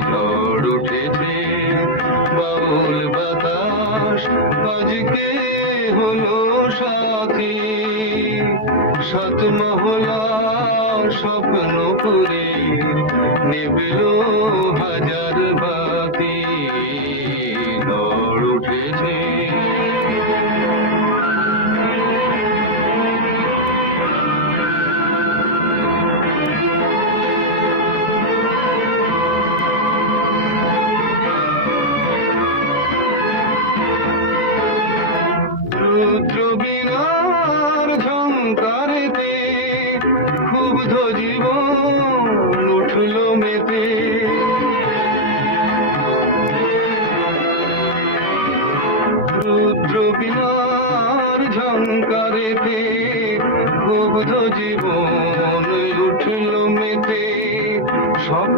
ঝড় উঠেছে। বাতাস আজকে হলো সাথী। সাত স্বপ্ন করে নিবিল হাজার বাতি। ঝড় উঠেছে। রুদ্র বিনার ঝঙ্কারেতে ক্ষুব্ধ জীবন উঠল মেতে। রুদ্র বিনার ঝঙ্কারেতে ক্ষুব্ধ জীবন উঠল মেতে। সকল